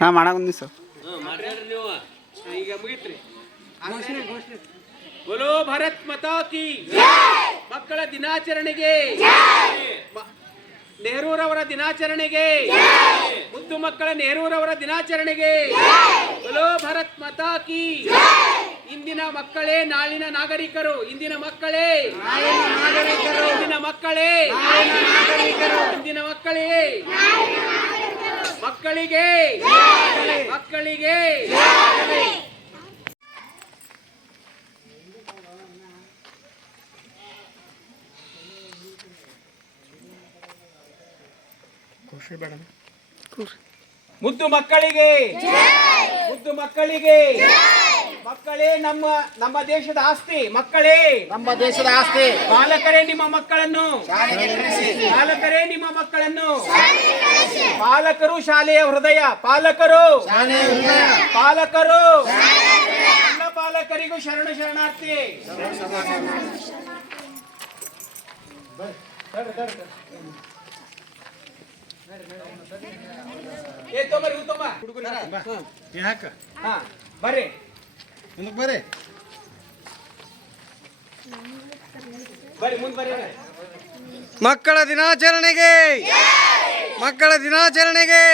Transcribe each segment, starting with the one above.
ಹಾಂ ಮಾಡಕ್ಕೆ ಸರ್. ಈಗ ಮುಗಿತ್ರಿ ಬೋಲೋ ಭಾರತ್ ಮತಾ ಕಿ ಮಕ್ಕಳ ದಿನಾಚರಣೆಗೆ ನೆಹರೂರವರ ದಿನಾಚರಣೆಗೆ ಮುದ್ದು ಮಕ್ಕಳ ನೆಹರೂರವರ ದಿನಾಚರಣೆಗೆ ಬೋಲೋ ಭಾರತ್ ಮತಾ ಕಿ ಇಂದಿನ ಮಕ್ಕಳೇ ನಾಳಿನ ನಾಗರಿಕರು ಇಂದಿನ ಮಕ್ಕಳೇ ಇಂದಿನ ಮಕ್ಕಳೇ ಇಂದಿನ ಮಕ್ಕಳಿಗೆ. ಮಕ್ಕಳಿಗೆ. ಮಕ್ಕಳಿಗೆ ಮುದ್ದು ಮಕ್ಕಳಿಗೆ. ಮುದ್ದು ಮಕ್ಕಳಿಗೆ. ಮಕ್ಕಳೇ ನಮ್ಮ ನಮ್ಮ ದೇಶದ ಆಸ್ತಿ ಮಕ್ಕಳೇ. ನಮ್ಮ ದೇಶದ ಆಸ್ತಿ. ಪಾಲಕರೇ ನಿಮ್ಮ ಮಕ್ಕಳನ್ನು. ಪಾಲಕರೇ ನಿಮ್ಮ ಮಕ್ಕಳನ್ನು. ಪಾಲಕರು ಶಾಲೆಯ ಹೃದಯ. ಪಾಲಕರು. ಪಾಲಕರು. ಎಲ್ಲ ಪಾಲಕರಿಗೂ ಶರಣ ಶರಣಾರ್ಥಿ. ಏ ತೊಂಬರಿ ಹುಡುಗರು ಯಾಕ ಹಾ ಬರ್ರಿ. ಮುಂದಕ್ಕೆ ಬರ್ರಿ. ಬರ್ರಿ ಮುಂದ್ ಬರ್ರಿ ಮಕ್ಕಳ ದಿನಾಚರಣೆಗೆ. ಮಕ್ಕಳ ದಿನಾಚರಣೆಗೆ.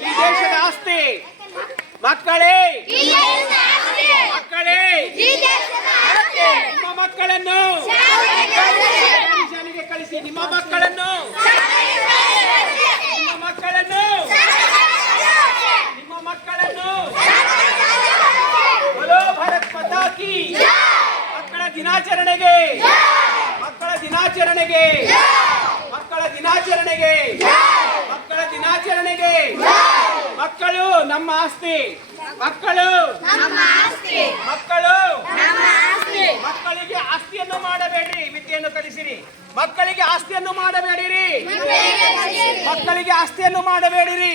ಈ ದೇಶದ ಆಸ್ತಿ. ಮಕ್ಕಳೇ. ಮಕ್ಕಳೇ. ನಿಮ್ಮ ಮಕ್ಕಳನ್ನು. ಶಾಲೆಗೆ ಕಳಿಸಿ. ನಿಮ್ಮ ಮಕ್ಕಳನ್ನು ನಿಮ್ಮ ಮಕ್ಕಳನ್ನು ನಿಮ್ಮ ಮಕ್ಕಳನ್ನು ಬೋಲೋ ಭಾರತ್ ಮಾತಾ ಕಿ ಮಕ್ಕಳ ದಿನಾಚರಣೆಗೆ. ಮಕ್ಕಳ ದಿನಾಚರಣೆಗೆ. ಮಕ್ಕಳ ದಿನಾಚರಣೆಗೆ. ಮಕ್ಕಳ ದಿನಾಚರಣೆಗೆ. ಮಕ್ಕಳು ನಮ್ಮ ಆಸ್ತಿ. ಮಕ್ಕಳು ಮಕ್ಕಳು ಮಕ್ಕಳಿಗೆ ಆಸ್ತಿಯನ್ನು ಮಾಡಬೇಡಿ. ವಿದ್ಯೆಯನ್ನು ಕಲಿಸಿರಿ. ಮಕ್ಕಳಿಗೆ ಆಸ್ತಿಯನ್ನು ಮಾಡಬೇಡಿರಿ. ಮಕ್ಕಳಿಗೆ ಆಸ್ತಿಯನ್ನು ಮಾಡಬೇಡಿರಿ.